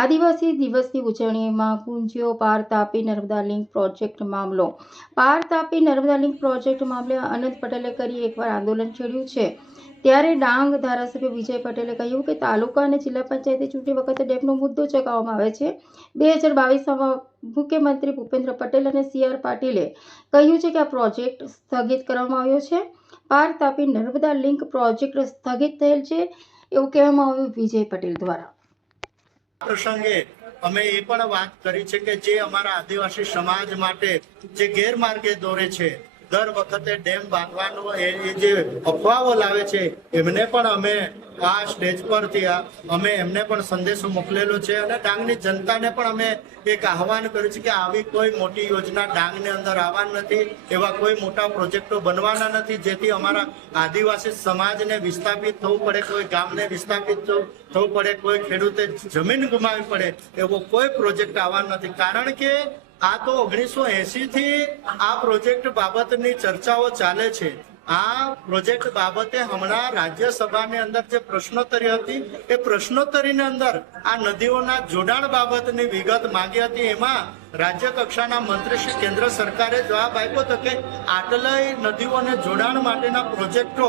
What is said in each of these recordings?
આદિવાસી દિવસની ઉજવણીમાં કુંજીઓ પાર તાપી નર્મદા લિંક પ્રોજેક્ટ મામલો. પાર તાપી નર્મદા લિંક પ્રોજેક્ટ મામલે અનંત પટેલે કરી એકવાર આંદોલન છેડ્યું છે. ત્યારે ડાંગ ધારાસભ્ય વિજય પટેલે કહ્યું કે તાલુકા અને જિલ્લા પંચાયતી ચૂંટણી વખતે ડેમનો મુદ્દો ચકાવવામાં આવે છે. બે હજાર બાવીસમાં મુખ્યમંત્રી ભૂપેન્દ્ર પટેલ અને સી આર પાટીલે કહ્યું છે કે આ પ્રોજેક્ટ સ્થગિત કરવામાં આવ્યો છે. પાર તાપી નર્મદા લિંક પ્રોજેક્ટ સ્થગિત થયેલ છે એવું કહેવામાં આવ્યું વિજય પટેલ દ્વારા. પ્રસંગે અમે એ પણ વાત કરી છે કે જે અમારા આદિવાસી સમાજ માટે જે ગેરમાર્ગે દોરે છે. દર વખતે ડેમ બાંધવાનો એ જે અફવાઓ લાવે છે, એમને પણ અમે આ સ્ટેજ પરથી અમે એમને પણ સંદેશો મોકલેલો છે અને ડાંગની જનતાને પણ અમે એક આહવાન કર્યું છે કે આવી કોઈ મોટી યોજના ડાંગની અંદર આવવાની નથી, એવા કોઈ મોટા પ્રોજેક્ટો બનવાના નથી, જેથી અમારા આદિવાસી સમાજને વિસ્થાપિત થવું પડે, કોઈ ગામને વિસ્થાપિત થવું પડે, કોઈ ખેડૂતે જમીન ગુમાવી પડે, એવો કોઈ પ્રોજેક્ટ આવવાનો નથી. કારણ કે આ તો ઓગણીસો એસી થી આ પ્રોજેક્ટ બાબતની ચર્ચાઓ ચાલે છે. આ પ્રોજેક્ટ બાબતે હમણાં રાજ્યસભાની અંદર જે પ્રશ્નોત્તરી હતી, એ પ્રશ્નોત્તરીની અંદર આ નદીઓના જોડાણ બાબતની વિગત માંગી હતી. એમાં રાજ્ય કક્ષાના મંત્રી શ્રી કેન્દ્ર સરકારે જવાબ આપ્યો હતો કે આટલાય નદીઓને જોડાણ માટેના પ્રોજેક્ટો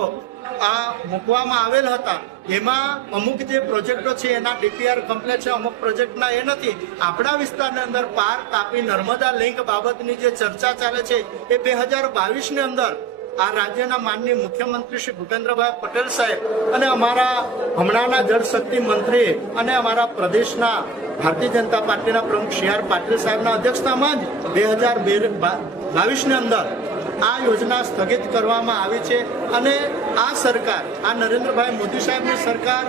આ મૂકવામાં આવેલ હતા. એમાં અમુક જે પ્રોજેક્ટો છે, એના ડીપીઆર કમ્પ્લેટ છે, અમુક પ્રોજેક્ટના એ નથી. આપણા વિસ્તારની અંદર પાર તાપી નર્મદા લિંક બાબતની જે ચર્ચા ચાલે છે, એ બે હજાર બાવીસની અંદર આ રાજ્યના માનનીય મુખ્યમંત્રી શ્રી ભૂપેન્દ્રભાઈ પટેલ સાહેબ અને અમારા હમણાંના જળશક્તિ મંત્રી અને અમારા પ્રદેશના ભારતીય જનતા પાર્ટીના પ્રમુખ સી આર પાટીલ સાહેબના અધ્યક્ષતામાં જ બે હજાર બે બાવીસની અંદર આ યોજના સ્થગિત કરવામાં આવી છે અને આ સરકાર, આ નરેન્દ્રભાઈ મોદી સાહેબની સરકાર,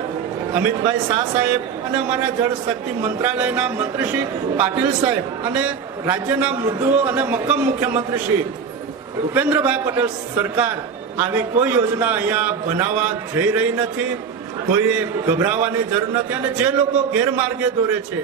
અમિતભાઈ શાહ સાહેબ અને અમારા જળ શક્તિ મંત્રાલયના મંત્રી શ્રી પાટીલ સાહેબ અને રાજ્યના મૃદુ અને મક્કમ મુખ્યમંત્રી શ્રી ભૂપેન્દ્રભાઈ પટેલ સરકાર આવી કોઈ યોજના અહીંયા બનાવવા જઈ રહી નથી, કોઈએ ગભરાવાની જરૂર નથી અને જે લોકો ગેરમાર્ગે દોરે છે,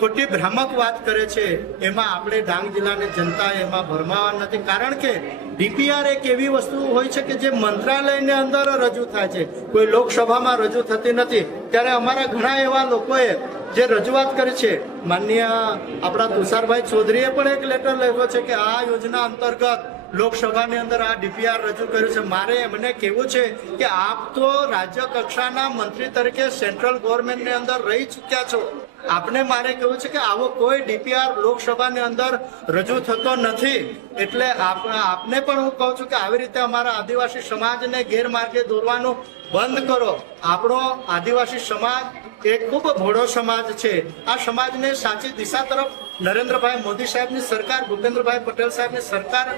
ખોટી ભ્રામક વાત કરે છે, એમાં આપણે ડાંગ જિલ્લાની જનતા એમાં ભરમાવા નથી. કારણ કે ડીપીઆર એક એવી વસ્તુ હોય છે કે જે મંત્રાલયની અંદર રજૂ થાય છે. કોઈ લોકસભામાં રજૂ થતી નથી. ત્યારે અમારા ઘણા એવા લોકોએ જે રજૂઆત કરી છે માન્ય આપણા તુષારભાઈ ચૌધરીએ પણ એક લેટર લખ્યો છે કે આ યોજના અંતર્ગત લોકસભાની અંદર આ ડીપીઆર રજૂ કર્યું છે. મારે એમને કહેવું છે કે આપ તો રાજ્ય કક્ષાના મંત્રી તરીકે સેન્ટ્રલ ગવર્મેન્ટની અંદર રહી ચૂક્યા છો. આપને મારે કહેવું છે કે આવો કોઈ ડીપીઆર લોકસભાની અંદર રજૂ થતો નથી. એટલે આપ- આપને પણ હું કહું છું કે આવી રીતે અમારા આદિવાસી સમાજને ગેરમાર્ગે દોરવાનું બંધ કરો. આપણો આદિવાસી સમાજ એ ખૂબ ભોળો સમાજ છે. આ સમાજને સાચી દિશા તરફ નરેન્દ્રભાઈ મોદી સાહેબની સરકાર, ભૂપેન્દ્રભાઈ પટેલ સાહેબની સરકાર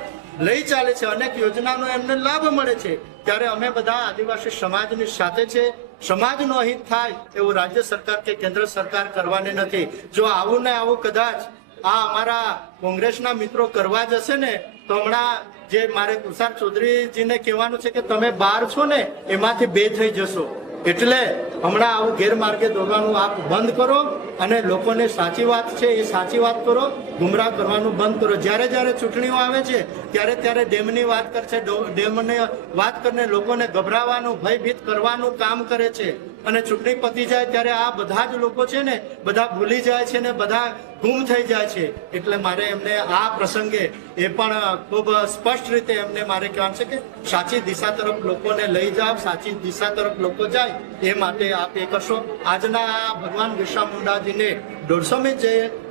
લઈ ચાલે છે, અનેક યોજનાનો એમને લાભ મળે છે. ત્યારે અમે બધા આદિવાસી સમાજની સાથે છે. સમાજનો હિત થાય એવું રાજ્ય સરકાર કે કેન્દ્ર સરકાર કરવાની નથી. જો આવું ને આવું કદાચ આ અમારા કોંગ્રેસના મિત્રો કરવા જશે ને, તો હમણાં જે મારે તુષાર ચૌધરીજીને કહેવાનું છે કે તમે બાર છો ને, એમાંથી બે થઈ જશો. એટલે હમણાં આવું ગેરમાર્ગે દોડવાનું આપ બંધ કરો અને લોકોને સાચી વાત છે એ સાચી વાત કરો, ગુમરાહ કરવાનું બંધ કરો. જ્યારે જ્યારે ચૂંટણીઓ આવે છે, ત્યારે ત્યારે ડેમની વાત કરશે ડેમને વાત કરીને લોકોને ગભરાવાનું, ભયભીત કરવાનું કામ કરે છે. અને ચૂંટણી પતી જાય ત્યારે આ બધા જ લોકો છે ને, બધા ભૂલી જાય છે ને, બધા ગુમ થઈ જાય છે. એટલે મારે એમને આ પ્રસંગે એ પણ ખૂબ સ્પષ્ટ રીતે એમને મારે કહેવાનું છે કે સાચી દિશા તરફ લોકોને લઈ જાઓ, સાચી દિશા તરફ લોકો જાય. એ માટે આપ એ કરશો. આજના ભગવાન બિરસા મુંડાજીને દોઢસોમી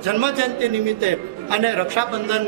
જન્મ જયંતિ નિમિત્તે અને રક્ષાબંધન